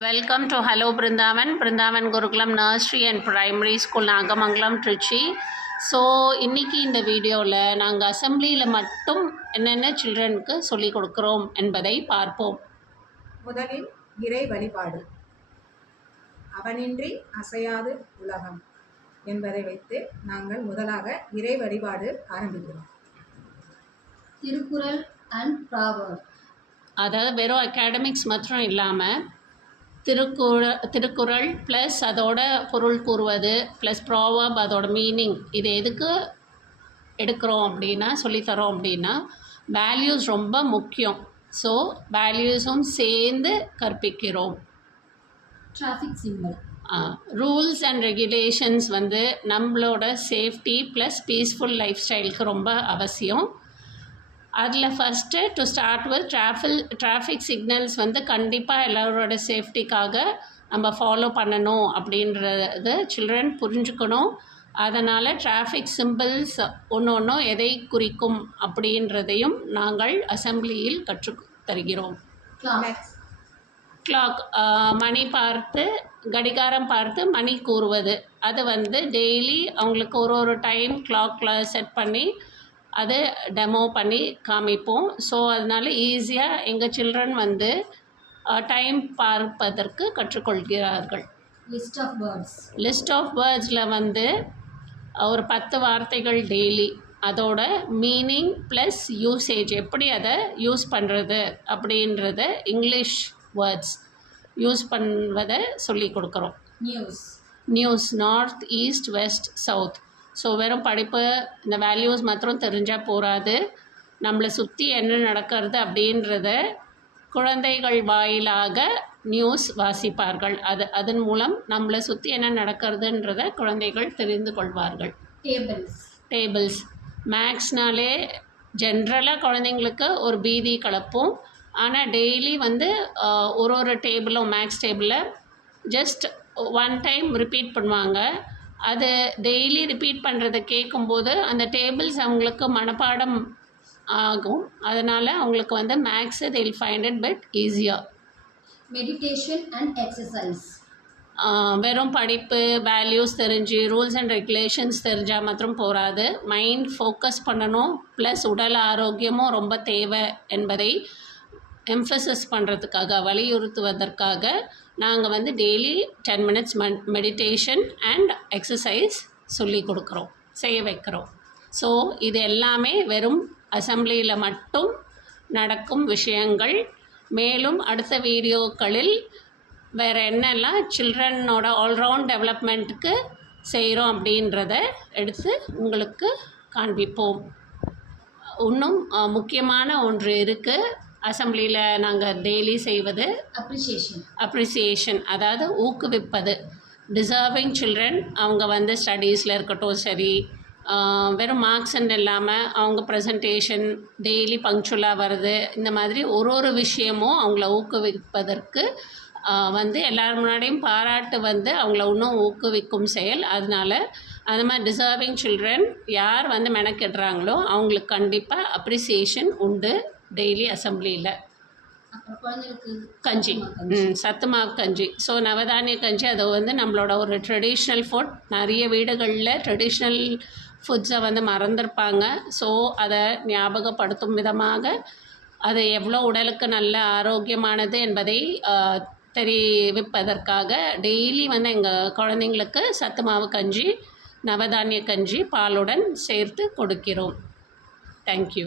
Welcome to Hello Brindavan, Brindavan Gurukulam Nursery and Primary School, Nagamangalam, Trichy. So இன்றைக்கி இந்த வீடியோவில் நாங்கள் அசம்பிளியில் மட்டும் என்னென்ன சில்ட்ரனுக்கு சொல்லிக் கொடுக்குறோம் என்பதை பார்ப்போம். முதலில் இறை வழிபாடு. அவனின்றி அசையாது உலகம் என்பதை வைத்து நாங்கள் முதலாக இறை வழிபாடு ஆரம்பிக்கிறோம். திருக்குறள் அண்ட் ப்ராவர்ப், அதாவது வெறும் அகாடமிக்ஸ் மாத்திரம் இல்லாமல் திருக்குறள் ப்ளஸ் அதோட பொருள் கூறுவது ப்ளஸ் ப்ராவர்ப் அதோட மீனிங், இது எதுக்கு எடுக்கிறோம் அப்படின்னா சொல்லித்தரோம் அப்படின்னா வேல்யூஸ் ரொம்ப முக்கியம். ஸோ வேல்யூஸும் சேர்ந்து கற்பிக்கிறோம். Traffic simple, rules and regulations நம்மளோட சேஃப்டி ப்ளஸ் பீஸ்ஃபுல் லைஃப் ஸ்டைலுக்கு ரொம்ப அவசியம். அதில் first to start with traffic signals கண்டிப்பாக எல்லோரோட சேஃப்டிக்காக நம்ம ஃபாலோ பண்ணணும் அப்படின்றது சில்ட்ரன் புரிஞ்சுக்கணும். அதனால் டிராஃபிக் சிம்பிள்ஸ் ஒன்றும் எதை குறிக்கும் அப்படின்றதையும் நாங்கள் அசம்பிளியில் கற்றுத் தருகிறோம். கிளாக், மணி பார்த்து கடிகாரம் பார்த்து மணி கூறுவது, அது டெய்லி அவங்களுக்கு ஒரு டைம் கிளாக்கில் செட் பண்ணி அது டெமோ பண்ணி காமிப்போம். ஸோ அதனால் ஈஸியாக எங்கள் சில்ட்ரன் டைம் பார்ப்பதற்கு கற்றுக்கொள்கிறார்கள். லிஸ்ட் ஆஃப் வேர்ட்ஸில் ஒரு 10 வார்த்தைகள் டெய்லி, அதோட மீனிங் ப்ளஸ் யூசேஜ், எப்படி அதை யூஸ் பண்ணுறது அப்படின்றத இங்கிலீஷ் வேர்ட்ஸ் யூஸ் பண்ணுவதை சொல்லி கொடுக்குறோம். News north east west south. So வெறும் படிப்பு இந்த வேல்யூஸ் மாத்திரம் தெரிஞ்சால் போகாது. நம்மளை சுற்றி என்ன நடக்கிறது அப்படின்றத குழந்தைகள் வாயிலாக நியூஸ் வாசிப்பார்கள். அதன் மூலம் நம்மளை சுற்றி என்ன நடக்கிறதுன்றத குழந்தைகள் தெரிந்து கொள்வார்கள். டேபிள்ஸ் மேக்ஸ்னாலே ஜென்ரலாக குழந்தைங்களுக்கு ஒரு பீதி கலப்போம். ஆனால் டெய்லி ஒரு டேபிளும் மேக்ஸ் டேபிளில் ஜஸ்ட் 1 டைம் ரிப்பீட் பண்ணுவாங்க. அது டெய்லி ரிப்பீட் பண்ணுறதை கேட்கும்போது அந்த டேபிள்ஸ் அவங்களுக்கு மனப்பாடம் ஆகும். அதனால் அவங்களுக்கு maths they will find it bit easier. Meditation and exercise, வெறும் படிப்பு வேல்யூஸ் தெரிஞ்சு ரூல்ஸ் அண்ட் ரெகுலேஷன்ஸ் தெரிஞ்சால் மாத்திரம் போகாது. மைண்ட் ஃபோக்கஸ் பண்ணணும், ப்ளஸ் உடல் ஆரோக்கியமும் ரொம்ப தேவை என்பதை எம்ஃபசிஸ் பண்ணுறதுக்காக வலியுறுத்துவதற்காக நாங்கள் daily 10 minutes meditation and exercise சொல்லி கொடுக்குறோம், செய்ய வைக்கிறோம். ஸோ இது எல்லாமே வெறும் அசம்பிளியில் மட்டும் நடக்கும் விஷயங்கள். மேலும் அடுத்த வீடியோக்களில் வேறு என்னெல்லாம் சில்ட்ரனோட ஆல்ரவுண்ட் டெவலப்மெண்ட்டுக்கு செய்கிறோம் அப்படின்றத எடுத்து உங்களுக்கு காண்பிப்போம். இன்னும் முக்கியமான ஒன்று இருக்குது அசம்பிளியில் நாங்கள் டெய்லி செய்வது அப்ரிசியேஷன், அதாவது ஊக்குவிப்பது. டிசர்விங் சில்ட்ரன் அவங்க ஸ்டடீஸில் இருக்கட்டும் சரி, வெறும் மார்க்ஸ்ன்னு இல்லாமல் அவங்க ப்ரெசன்டேஷன் டெய்லி பங்க்சுவலாக வருது, இந்த மாதிரி ஒரு விஷயமும் அவங்கள ஊக்குவிப்பதற்கு எல்லார் முன்னாடியும் பாராட்டு அவங்கள இன்னும் ஊக்குவிக்கும் செயல். அதனால் அந்த மாதிரி டிசர்விங் சில்ட்ரன் யார் மெனக்கெடுறாங்களோ அவங்களுக்கு கண்டிப்பாக அப்ரிசியேஷன் உண்டு டெய்லி அசம்பிளியில். கஞ்சி, சத்து மாவு கஞ்சி. ஸோ நவதானிய கஞ்சி அது நம்மளோட ஒரு ட்ரெடிஷ்னல் ஃபுட். நிறைய வீடுகளில் ட்ரெடிஷ்னல் ஃபுட்ஸை மறந்துருப்பாங்க. ஸோ அதை ஞாபகப்படுத்தும் விதமாக அது எவ்வளோ உடலுக்கு நல்ல ஆரோக்கியமானது என்பதை தெரிவிப்பதற்காக டெய்லி எங்கள் குழந்தைங்களுக்கு சத்து மாவு கஞ்சி நவதானிய கஞ்சி பாலுடன் சேர்த்து கொடுக்கிறோம். தேங்க்யூ.